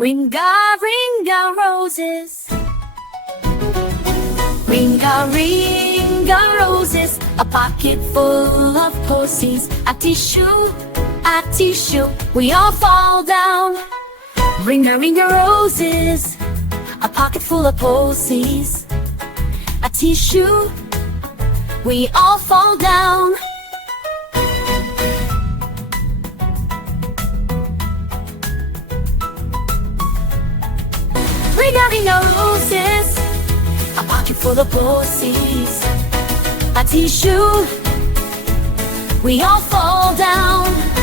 Ringa roses. Ringa roses. A pocket full of posies. A tissue, we all fall down. Ringa roses. A pocket full of posies. A tissue, we all fall down. Ringa roses. A pocket full of posies. A tissue, we all fall down.